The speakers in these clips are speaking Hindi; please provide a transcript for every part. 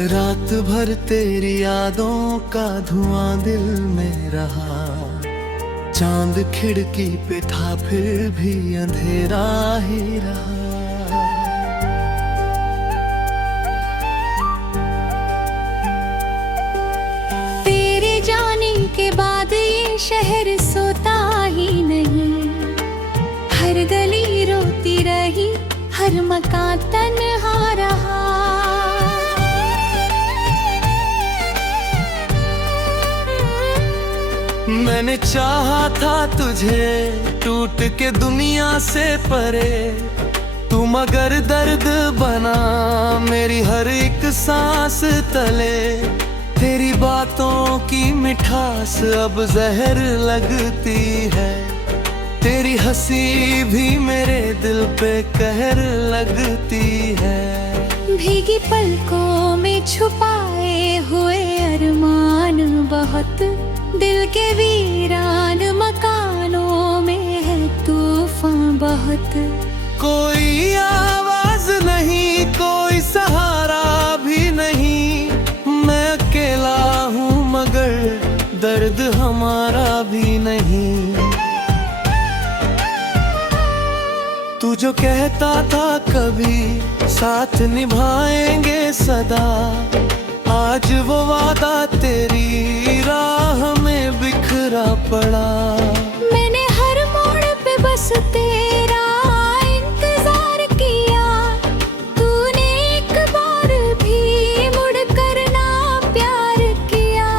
रात भर तेरी यादों का धुआं दिल में रहा। चांद खिड़की पे था फिर भी अंधेरा ही रहा। तेरे जाने के बाद ये शहर सोता ही नहीं। हर गली रोती रही, हर मकान तन्हा रहा। मैंने चाहा था तुझे टूट के दुनिया से परे, तू मगर दर्द बना मेरी हर एक सांस तले। तेरी बातों की मिठास अब जहर लगती है, तेरी हंसी भी मेरे दिल पे कहर लगती है। भीगी पलकों में छुपाए हुए अरमान बहुत, दिल के वीरान मकानों में है तूफान बहुत। कोई आवाज नहीं, कोई सहारा भी नहीं, मैं अकेला हूँ मगर दर्द हमारा भी नहीं। तू जो कहता था कभी साथ निभाएंगे सदा, आज वो वादा तेरी राह में बिखरा पड़ा। मैंने हर मोड़ पे बस तेरा इंतजार किया, तूने एक बार भी मुड़ कर ना प्यार किया।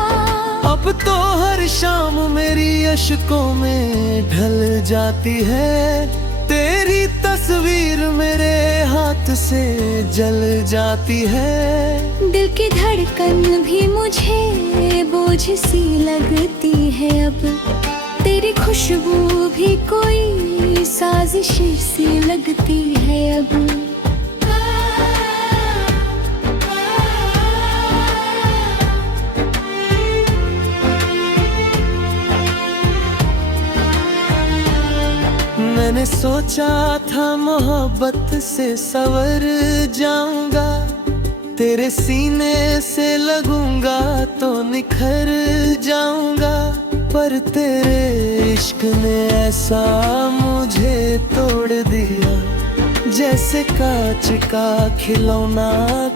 अब तो हर शाम मेरी अश्कों में ढल जाती है, तेरी तस्वीर मेरे हाथ से जल जाती है। दिल की धड़कन भी मुझे बोझ सी लगती है अब, तेरी खुशबू भी कोई साजिश सी लगती है अब। मैंने सोचा था मोहब्बत से संवर जाऊंगा, तेरे सीने से लगूंगा तो निखर जाऊंगा। पर तेरे इश्क ने ऐसा मुझे तोड़ दिया, जैसे कांच का खिलौना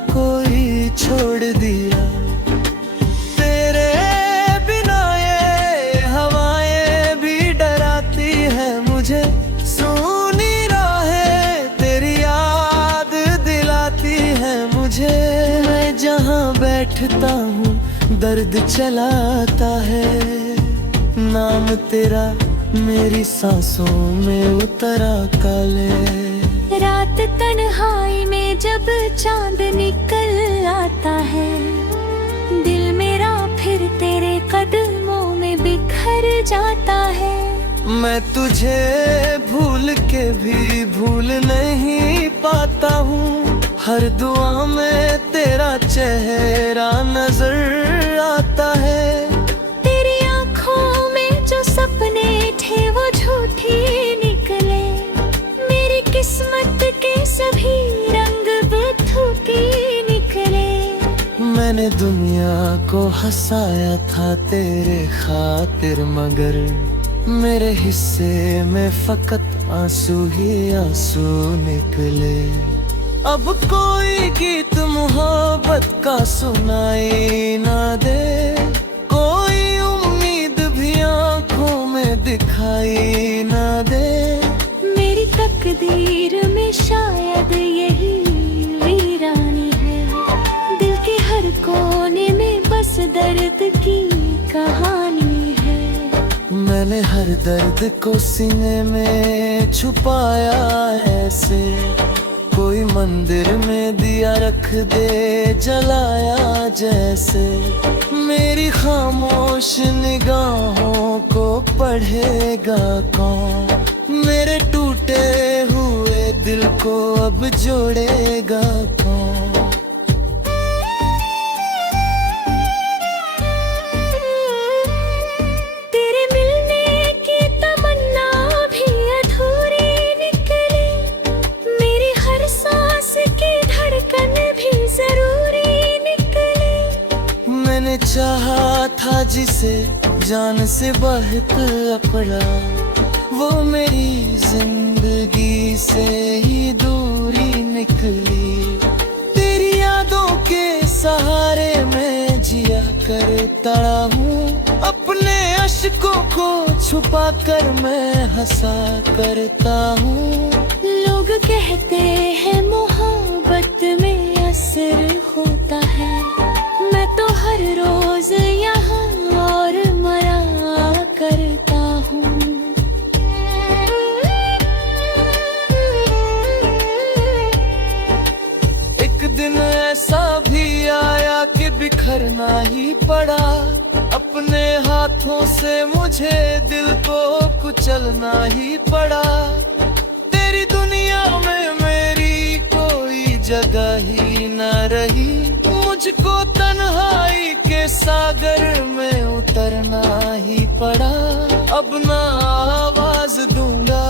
कोई छोड़ दिया। तेरे बिना ये हवाएं भी डराती है मुझे, सुनी राहें तेरी याद दिलाती है मुझे। मैं जहाँ बैठता हूँ दर्द चलाता है, नाम तेरा मेरी सांसों में उतरा काले। रात तन्हाई में जब चांद निकल आता है, दिल मेरा फिर तेरे कदमों में बिखर जाता है। मैं तुझे भूल के भी भूल नहीं पाता हूँ, हर दुआ में तेरा चेहरा नजर आता है। तेरी आँखों में जो सपने थे वो झूठे निकले, मेरी किस्मत के सभी रंग बेथूके निकले। मैंने दुनिया को हंसाया था तेरे खातिर, मगर मेरे हिस्से में फकत आंसू ही आंसू निकले। अब कोई गीत मोहब्बत का सुनाई ना दे, कोई उम्मीद भी आंखों में दिखाई ना दे। मेरी तकदीर में शायद यही वीरानी है, दिल के हर कोने में बस दर्द की कहानी है। मैंने हर दर्द को सीने में छुपाया ऐसे, कोई मंदिर में दिया रख दे जलाया जैसे। मेरी खामोश निगाहों को पढ़ेगा कौन, मेरे टूटे हुए दिल को अब जोड़ेगा कौन। मेरी हर सांस की धड़कन भी जरूरी निकले। जिसे जान से बहुत अपना, वो मेरी जिंदगी से ही दूरी निकली। तेरी यादों के सहारे मैं जिया करता हूँ, अपने अश्कों को छुपा कर मैं हंसा करता हूँ। लोग कहते हैं मोहब्बत में असर होता है, मैं तो हर रोज यहाँ और मरा करता हूँ। एक दिन ऐसा भी आया कि बिखरना ही पड़ा, अपने हाथों से मुझे दिल को कुचलना ही पड़ा। तेरी दुनिया में मेरी कोई जगह ही न रही, मुझको तन्हाई के सागर में उतरना ही पड़ा। अब ना आवाज दूंगा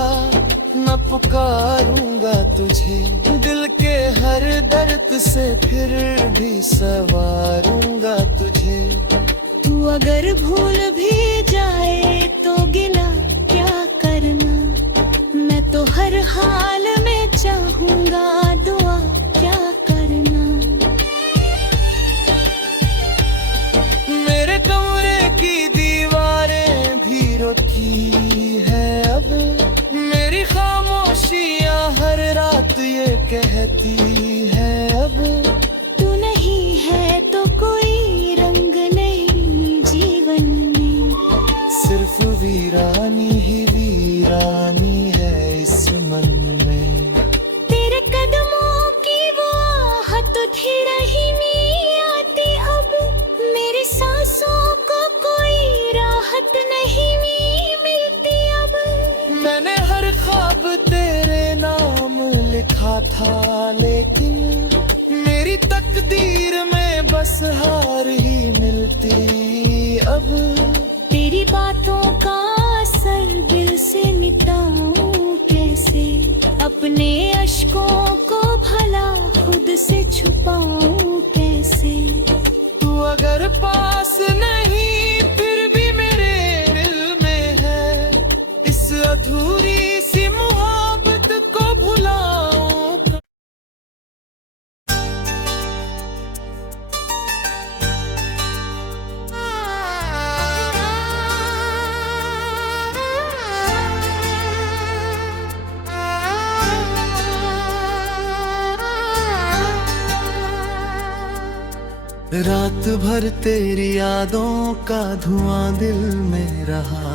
न पुकारूंगा तुझे, दिल के हर दर्द से फिर भी सवारूंगा तुझे। तू अगर भूल भी जाए तो गिला क्या करना, मैं तो हर हाल में चाहूंगा दुआ क्या करना। मेरे कमरे की दीवारें भी रोती है अब, मेरी खामोशियां हर रात ये कहती है अब। तू नहीं है तो कोई रंग नहीं जीवन में, सिर्फ वीरानी ही वीरानी है इस मन में। तेरे कदमों की वो आहट थी रही नहीं आती अब, मेरी सांसों को कोई राहत नहीं मिलती अब। मैंने हर ख्वाब तेरे नाम लिखा था, लेकिन मेरी तकदीर में बस हार ही मिलती अब। तेरी बातों का असर दिल से मिटाऊं कैसे, अपने अश्कों को भला खुद से छुपाऊं कैसे। तू अगर पास नहीं फिर भी मेरे दिल में है, इस अधूरी सी मोहब्बत को भुलाऊं। रात भर तेरी यादों का धुआं दिल में रहा,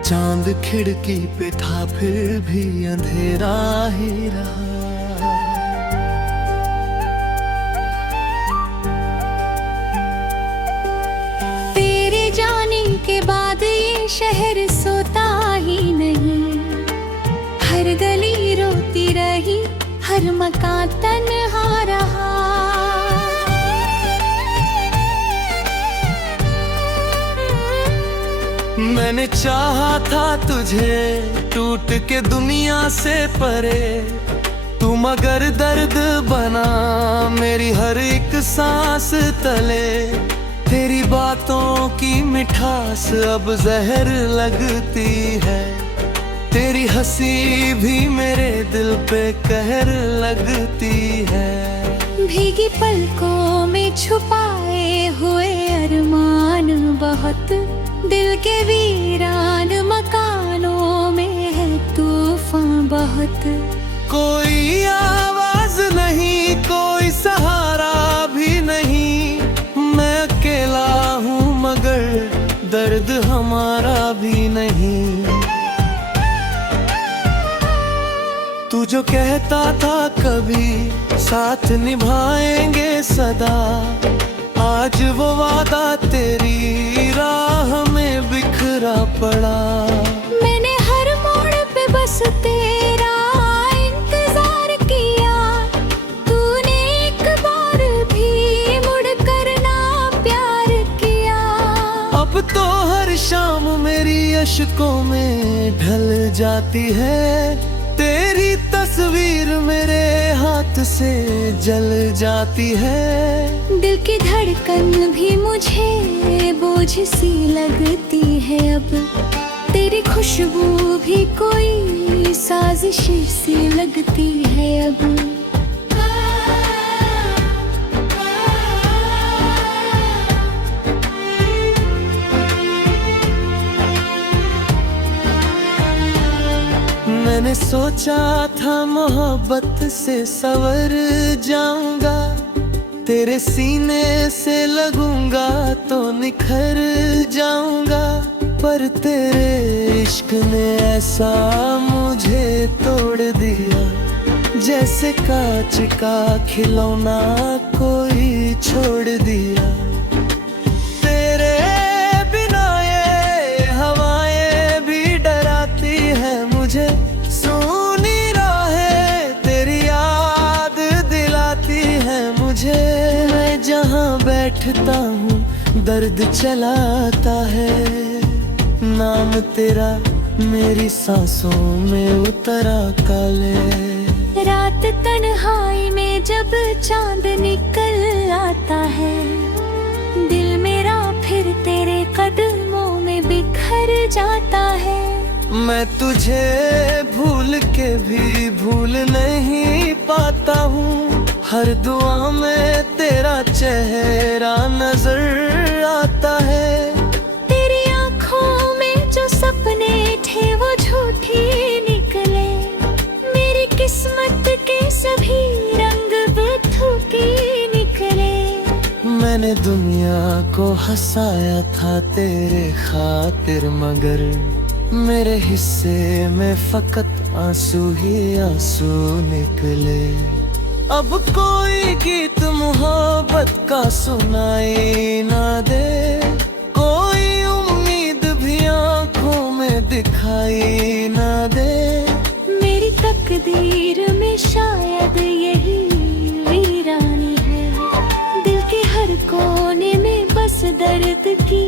चांद खिड़की पे था फिर भी अंधेरा ही रहा। तेरे जाने के बाद ये शहर सोता ही नहीं, हर गली रोती रही, हर मकान तन्हा रहा। मैंने चाहा था तुझे टूट के दुनिया से परे, तू मगर दर्द बना मेरी हर एक सांस तले। तेरी बातों की मिठास अब जहर लगती है, तेरी हंसी भी मेरे दिल पे कहर लगती है। भीगी पलकों में छुपाए हुए अरमान बहुत, दिल के वीरान मकानों में है तूफान बहुत। कोई आवाज नहीं, कोई सहारा भी नहीं, मैं अकेला हूँ मगर दर्द हमारा भी नहीं। तू जो कहता था कभी साथ निभाएंगे सदा, आज वो वादा तेरी राह में बिखरा पड़ा। मैंने हर मोड़ पे बस तेरा इंतजार किया, तूने एक बार भी मुड़ कर ना प्यार किया। अब तो हर शाम मेरी अश्कों में ढल जाती है, तेरी तस्वीर मेरे हाथ मोहब्बत से जल जाती है। दिल की धड़कन भी मुझे बोझ सी लगती है अब, तेरी खुशबू भी कोई साजिश सी लगती है अब। मैंने सोचा था मोहब्बत से संवर जाऊंगा, तेरे सीने से लगूंगा तो निखर जाऊंगा। पर तेरे इश्क ने ऐसा मुझे तोड़ दिया, जैसे कांच का खिलौना कोई छोड़ दिया। तेरे बिना ये हवाएं भी डराती है मुझे, सुनी राहें तेरी याद दिलाती है मुझे। मैं जहाँ बैठता हूँ दर्द चलाता है, नाम तेरा मेरी सांसों में उतरा काले। रात तन्हाई में जब चांद निकल आता है, दिल मेरा फिर तेरे कदमों में बिखर जाता है। मैं तुझे भूल के भी भूल नहीं पाता हूँ, हर दुआ में तेरा चेहरा नजर आता है। तेरी आँखों में जो सपने थे वो झूठे निकले, मेरी किस्मत के सभी रंग बेथूके निकले। मैंने दुनिया को हंसाया था तेरे खातिर, मगर मेरे हिस्से में फकत आंसू ही आंसू निकले। अब कोई गीत मोहब्बत का सुनाई ना दे, कोई उम्मीद भी आंखों में दिखाई ना दे। मेरी तकदीर में शायद यही वीरानी है, दिल के हर कोने में बस दर्द की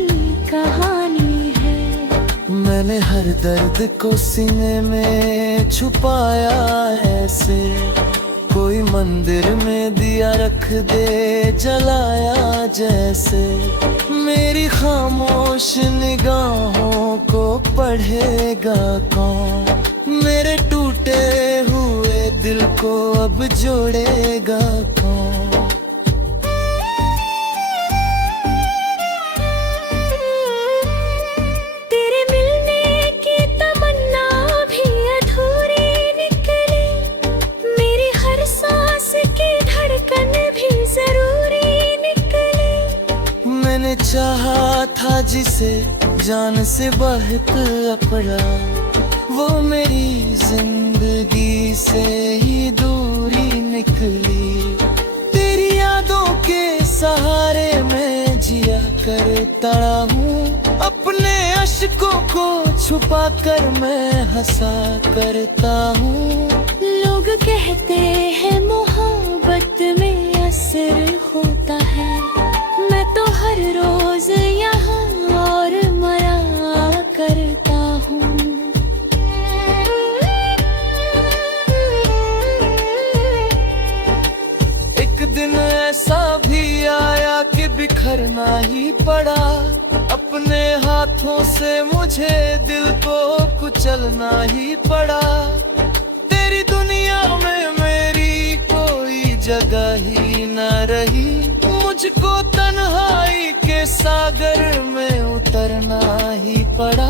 कहानी है। मैंने हर दर्द को सीने में छुपाया ऐसे, कोई मंदिर में दिया रख दे जलाया जैसे। मेरी खामोश निगाहों को पढ़ेगा कौन, मेरे टूटे हुए दिल को अब जोड़ेगा कौन। मैंने चाहा था जिसे जान से बहुत अपना, वो मेरी जिंदगी से ही दूरी निकली। तेरी यादों के सहारे मैं जिया करता हूँ, अपने अश्कों को छुपा कर मैं हंसा करता हूँ। लोग कहते हैं मोहब्बत में असर होता है, मैं तो हर रोज यहाँ और मरा करता हूँ। एक दिन ऐसा भी आया कि बिखरना ही पड़ा, अपने हाथों से मुझे दिल को कुचलना ही पड़ा। तेरी दुनिया में मेरी कोई जगह ही न रही, मुझको तन्हाई के सागर में उतरना ही पड़ा।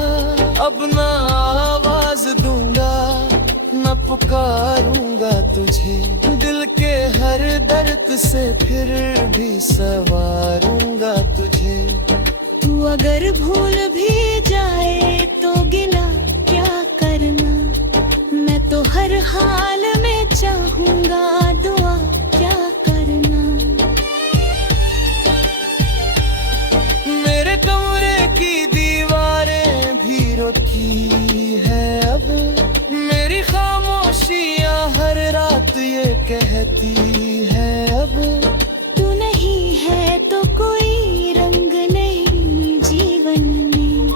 अब ना आवाज दूंगा न पुकारूंगा तुझे, दिल के हर दर्द से फिर भी सवारूंगा तुझे। तू अगर भूल भी जाए तो गिला क्या करना, मैं तो हर हाल में चाहूंगा दुआ क्या करना। मेरे कमरे की दीवारें भी रोकी है अब, मेरी खामोशियां हर रात ये कहती है अब। तू नहीं है तो कोई रंग नहीं जीवन में,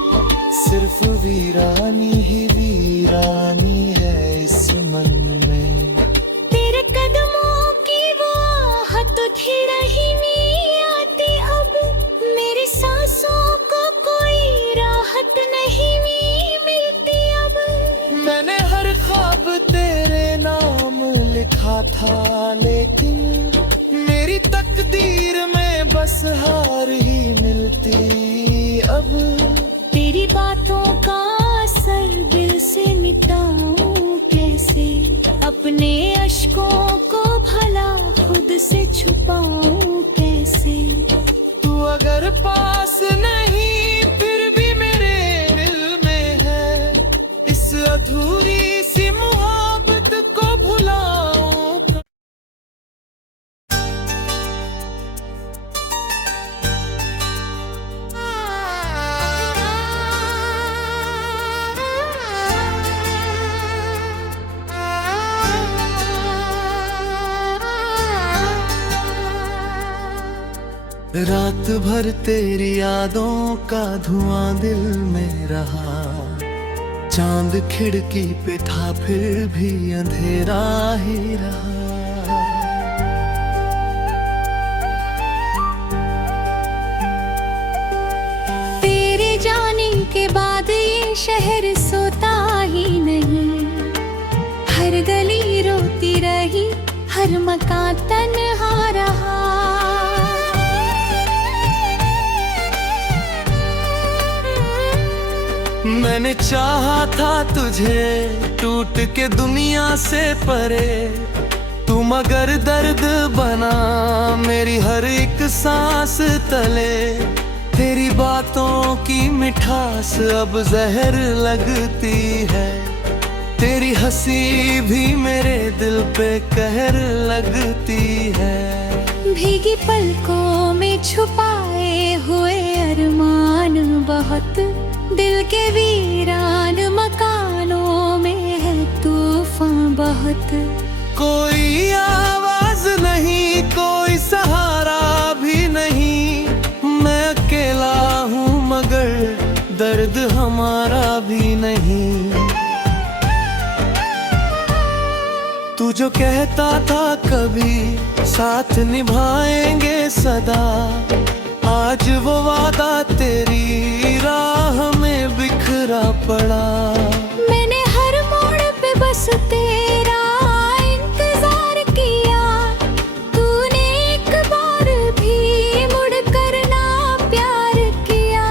सिर्फ वीरानी ही वीरानी है इस मन में। तेरे कदमों लिखा था, लेकिन मेरी तकदीर में बस हार ही मिलती अब। तेरी बातों का असर दिल से मिटाऊं कैसे, अपने अश्कों को भला खुद से छुपाऊं कैसे। तू अगर पास नहीं फिर भी मेरे दिल में है, इस अधूरी सी मोहब्बत को भुलाऊं। रात भर तेरी यादों का धुआं दिल में रहा, चांद खिड़की पे था फिर भी अंधेरा ही रहा। तेरे जाने के बाद ये शहर सोता ही नहीं, हर गली रोती रही, हर मकान तन्हा रहा। मैंने चाहा था तुझे टूट के दुनिया से परे, तू मगर दर्द बना मेरी हर एक सांस तले। तेरी बातों की मिठास अब जहर लगती है, तेरी हंसी भी मेरे दिल पे कहर लगती है। भीगी पलकों में छुपाए हुए अरमान बहुत, दिल के वीरान मकानों में है तूफान बहुत। कोई आवाज नहीं, कोई सहारा भी नहीं, मैं अकेला हूँ मगर दर्द हमारा भी नहीं। तू जो कहता था कभी साथ निभाएंगे सदा, आज वो वादा तेरी राह में बिखरा पड़ा। मैंने हर मोड़ पे बस तेरा इंतजार किया, तूने एक बार भी मुड़ कर ना प्यार किया।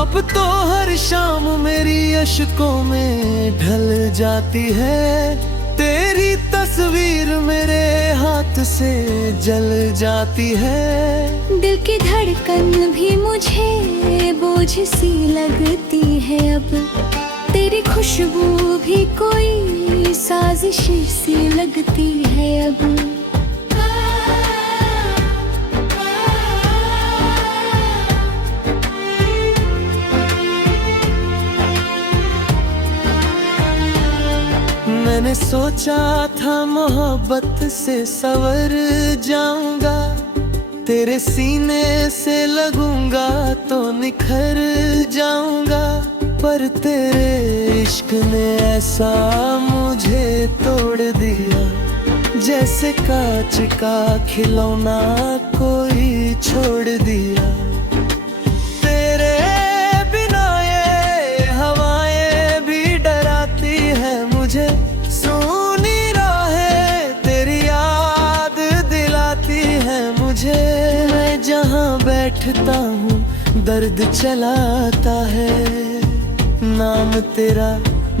अब तो हर शाम मेरी अश्कों में ढल जाती है, तेरी तस्वीर मेरे हाथ से जल जाती है। दिल की धड़कन भी मुझे बोझ सी लगती है अब, तेरी खुशबू भी कोई साजिश सी लगती है अब। मैंने सोचा था मोहब्बत से संवर जाऊंगा, तेरे सीने से लगूंगा तो निखर जाऊंगा। पर तेरे इश्क ने ऐसा मुझे तोड़ दिया, जैसे कांच का खिलौना कोई छोड़ दिया। तेरे बिना ये हवाएं भी डराती है मुझे, सोनी राहें तेरी याद दिलाती है मुझे। मैं जहाँ बैठता हूँ दर्द चलाता है, नाम तेरा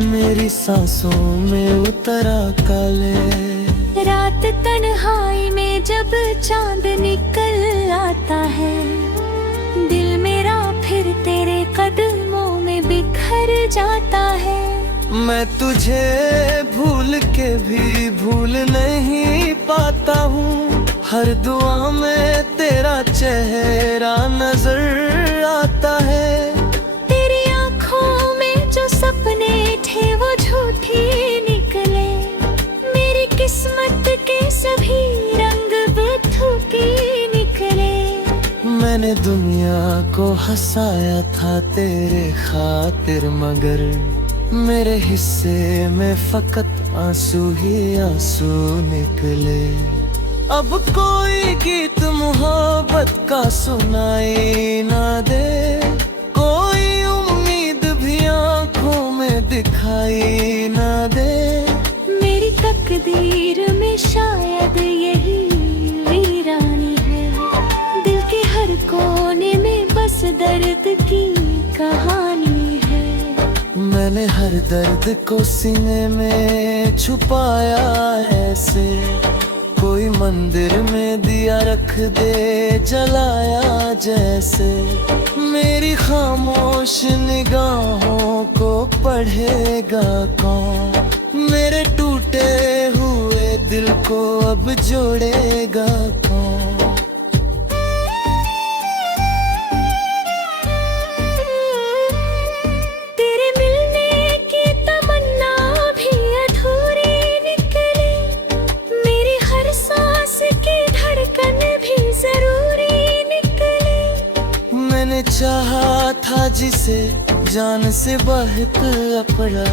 मेरी सांसों में उतरा काले। रात तन्हाई में जब चांद निकल आता है, दिल मेरा फिर तेरे कदमों में बिखर जाता है। मैं तुझे भूल के भी भूल नहीं पाता हूँ, हर दुआ में तेरा चेहरा नजर आता है। तेरी आँखों में जो सपने थे वो झूठे निकले, मेरी किस्मत के सभी रंग बेथूके निकले। मैंने दुनिया को हंसाया था तेरे खातिर, मगर मेरे हिस्से में फकत आंसू ही आंसू निकले। अब कोई गीत मोहब्बत का सुनाई ना दे, कोई उम्मीद भी आंखों में दिखाई ना दे। मेरी तकदीर में हर दर्द को सीने में छुपाया ऐसे, कोई मंदिर में दिया रख दे जलाया जैसे। मेरी खामोश निगाहों को पढ़ेगा कौन, मेरे टूटे हुए दिल को अब जोड़ेगा कौन। तेरे मिलने की तमन्ना भी अधूरी निकली, मेरी हर सांस की धड़कन भी जरूरी निकली। मैंने चाहा था जिसे जान से बहुत अपना,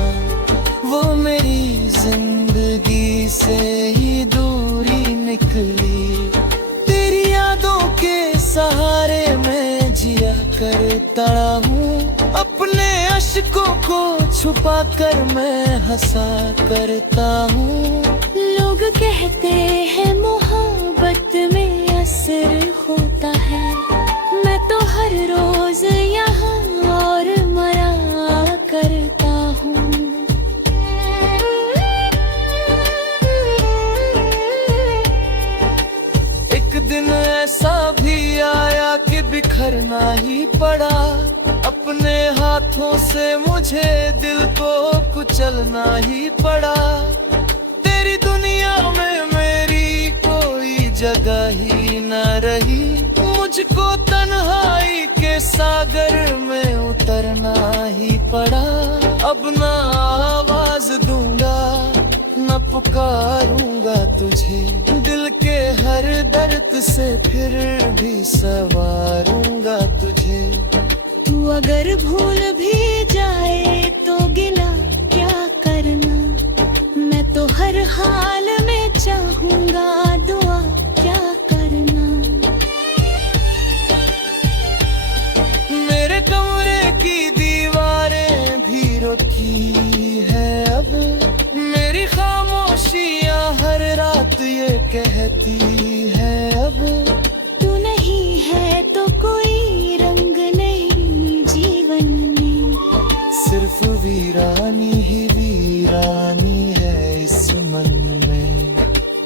वो मेरी जिंदगी से ही दूरी निकली। तेरी यादों के सहारे मैं जिया करता हूँ, अपने अश्कों को छुपा कर मैं हंसा करता हूँ। लोग कहते हैं मोहब्बत में असर होता है, मैं तो हर रोज यहाँ और मरा करता हूँ। एक दिन ऐसा भी आया कि बिखरना ही पड़ा, अपने हाथों से मुझे दिल को कुचलना ही पड़ा। तेरी दुनिया में मेरी कोई जगह ही न रही, मुझको तन्हाई के सागर में उतरना ही पड़ा। अब ना आवाज दूंगा न पुकारूंगा तुझे, दिल के हर दर्द से फिर भी सवारूंगा तुझे। तू अगर भूल भी जाए तो गिला क्या करना, मैं तो हर हाल में चाहूंगा दुआ क्या करना। मेरे कमरे की दीवारें भी रोकी है अब, मेरी खामोशियां हर रात ये कहती है अब। तू नहीं है तो कोई रंग नहीं जीवन में, सिर्फ वीरानी ही वीरानी है इस मन में।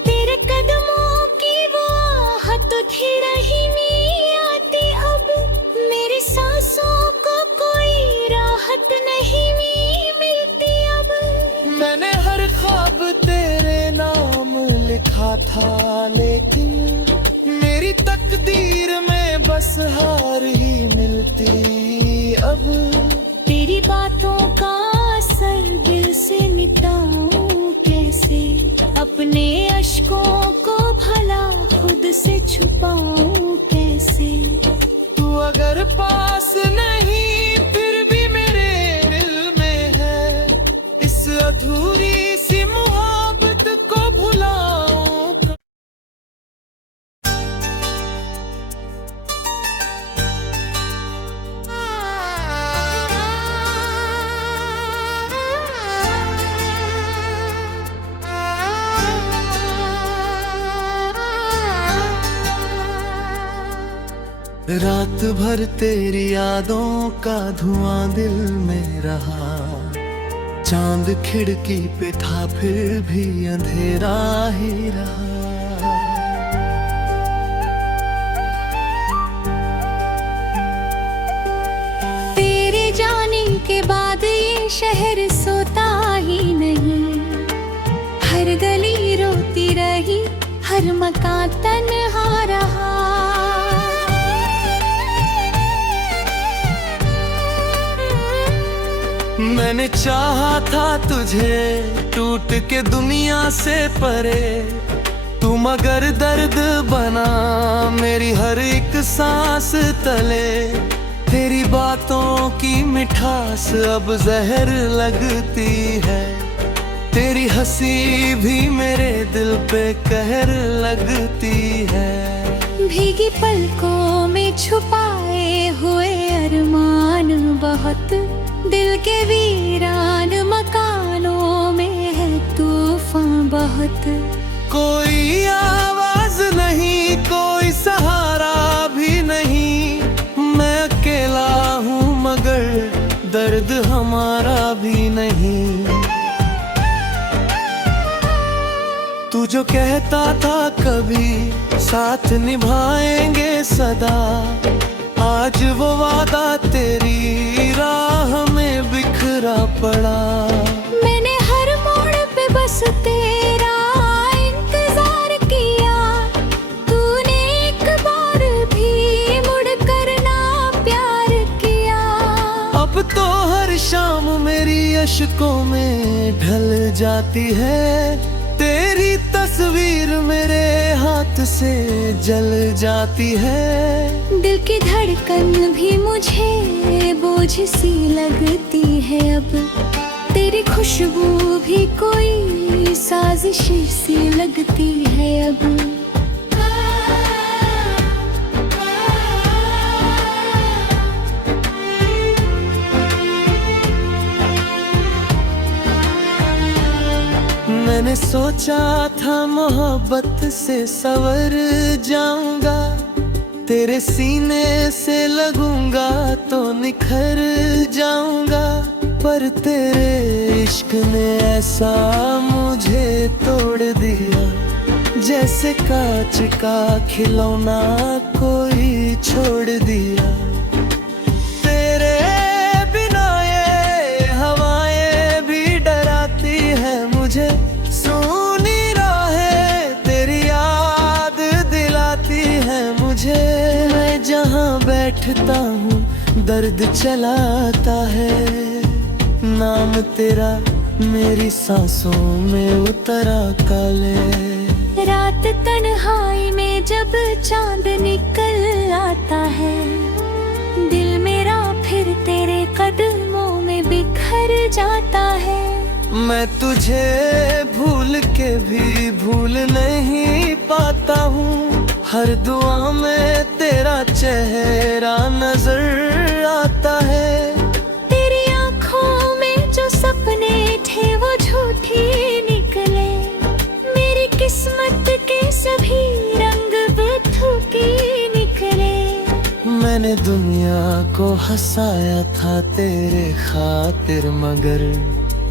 तेरे कदमों की वो आहट थी रही नहीं आती अब, मेरी सांसों को कोई राहत नहीं मिलती अब। मैंने हर ख्वाब तेरे नाम लिखा था, लेकिन मेरी तकदीर में बस हार ही मिलती अब। तेरी बातों का असर दिल से मिटाऊं कैसे, अपने अश्कों को भला खुद से छुपाऊं कैसे। तू अगर पास नहीं फिर भी मेरे दिल में है, इस अधूरी सी मोहब्बत को भुलाऊं। रात भर तेरी यादों का धुआं दिल में रहा, चांद खिड़की पे था फिर भी अंधेरा ही रहा। तेरे जाने के बाद ये शहर सोता ही नहीं, हर गली रोती रही, हर मकान तन्हा रहा। मैंने चाहा था तुझे टूट के दुनिया से परे, तू मगर दर्द बना मेरी हर एक सांस तले। तेरी बातों की मिठास अब जहर लगती है, तेरी हंसी भी मेरे दिल पे कहर लगती है। भीगी पलकों में छुपाए हुए अरमान बहुत, दिल के वीरान मकानों में है तूफान बहुत। कोई आवाज नहीं, कोई सहारा भी नहीं, मैं अकेला हूँ मगर दर्द हमारा भी नहीं। तू जो कहता था कभी साथ निभाएंगे सदा, आज वो वादा तेरी राह में बिखरा पड़ा। मैंने हर मोड़ पे बस तेरा इंतजार किया, तूने एक बार भी मुड़ कर ना प्यार किया। अब तो हर शाम मेरी अश्कों में ढल जाती है, तेरी तस्वीर मेरे हाथ से जल जाती है। दिल की धड़कन भी मुझे बोझ सी लगती है अब, तेरी खुशबू भी कोई साजिश सी लगती है अब। मैंने सोचा था मोहब्बत से संवर जाऊंगा, तेरे सीने से लगूंगा तो निखर जाऊंगा। पर तेरे इश्क ने ऐसा मुझे तोड़ दिया, जैसे कांच का खिलौना कोई छोड़ दिया। तेरे बिना ये हवाएं भी डराती है मुझे, सुनी राहें तेरी याद दिलाती है मुझे। मैं जहाँ बैठता हूँ दर्द चलाता है, नाम तेरा मेरी सांसों में उतरा काले। रात तन्हाई में जब चांद निकल आता है, दिल मेरा फिर तेरे कदमों में बिखर जाता है। मैं तुझे भूल के भी भूल नहीं पाता हूँ, हर दुआ में तेरा चेहरा नजर आता है। तेरी आँखों में जो सपने थे वो झूठे निकले, मेरी किस्मत के सभी रंग बेथूके निकले। मैंने दुनिया को हंसाया था तेरे खातिर, मगर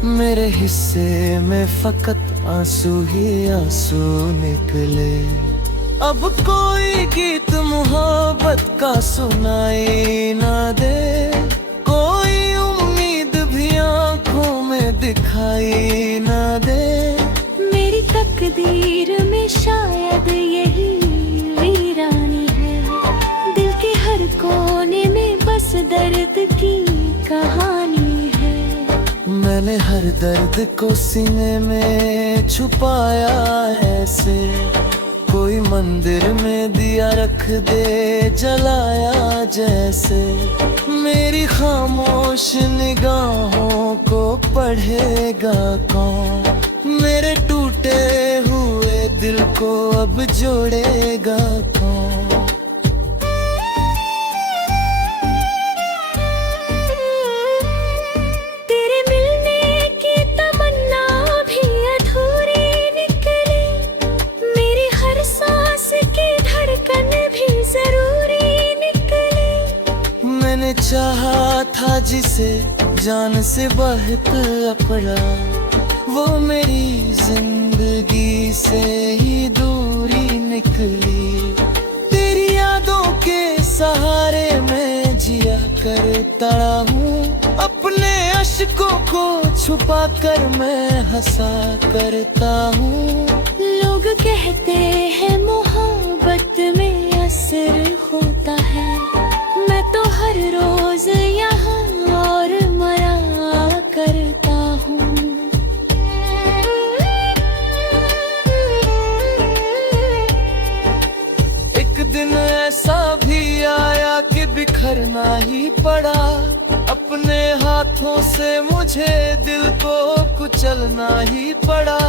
मेरे हिस्से में फकत आंसू ही आंसू निकले। अब कोई गीत मोहब्बत का सुनाई ना दे, कोई उम्मीद भी आंखों में दिखाई ना दे। मेरी तकदीर में शायद यही वीरानी है, दिल के हर कोने में बस दर्द की कहानी है। मैंने हर दर्द को सीने में छुपाया ऐसे, कोई मंदिर में दिया रख दे जलाया जैसे। मेरी खामोश निगाहों को पढ़ेगा कौन, मेरे टूटे हुए दिल को अब जोड़ेगा कौन। मैंने चाहा था जिसे जान से बहुत अपना, वो मेरी जिंदगी से ही दूरी निकली। तेरी यादों के सहारे मैं जिया करता हूँ, अपने अश्कों को छुपा कर मैं हंसा करता हूँ। लोग कहते हैं मोहब्बत में असर होता है, मैं तो हर रोज यहाँ और मरा करता हूँ। एक दिन ऐसा भी आया कि बिखरना ही पड़ा, अपने हाथों से मुझे दिल को कुचलना ही पड़ा।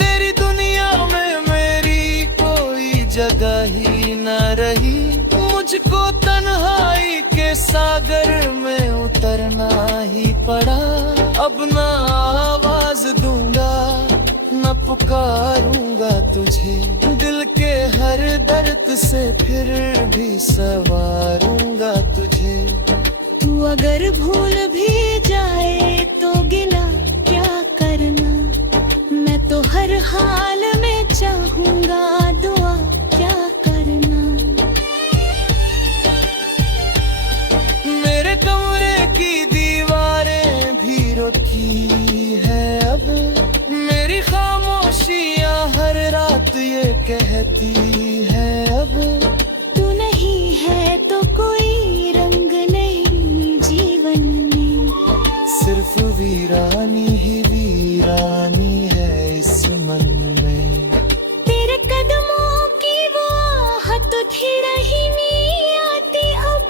तेरी दुनिया में मेरी कोई जगह ही न रही, मुझको तन्हाई के सागर में उतरना ही पड़ा। अब ना आवाज दूंगा न पुकारूंगा तुझे, दिल के हर दर्द से फिर भी सवारूंगा तुझे। तू अगर भूल भी जाए हाल में चाहूंगा दुआ क्या करना। मेरे कमरे की दीवारें भी रोती है अब, मेरी खामोशियां हर रात ये कहती है अब, तू नहीं है तो कोई रंग नहीं जीवन में, सिर्फ वीरानी ही वीरानी है इस मन में। तेरे कदमों की वो आहट थी रही नहीं आती अब,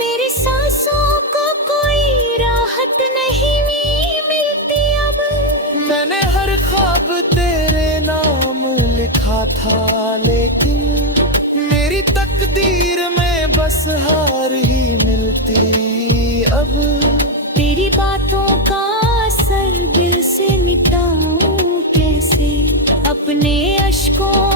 मेरी सांसों को कोई राहत नहीं मिलती अब। मैंने हर ख्वाब तेरे नाम लिखा था, लेकिन मेरी तकदीर में बस हार ही मिलती अब। तेरी बातों का असर दिल से मिटाऊं कैसे, अपने अश्कों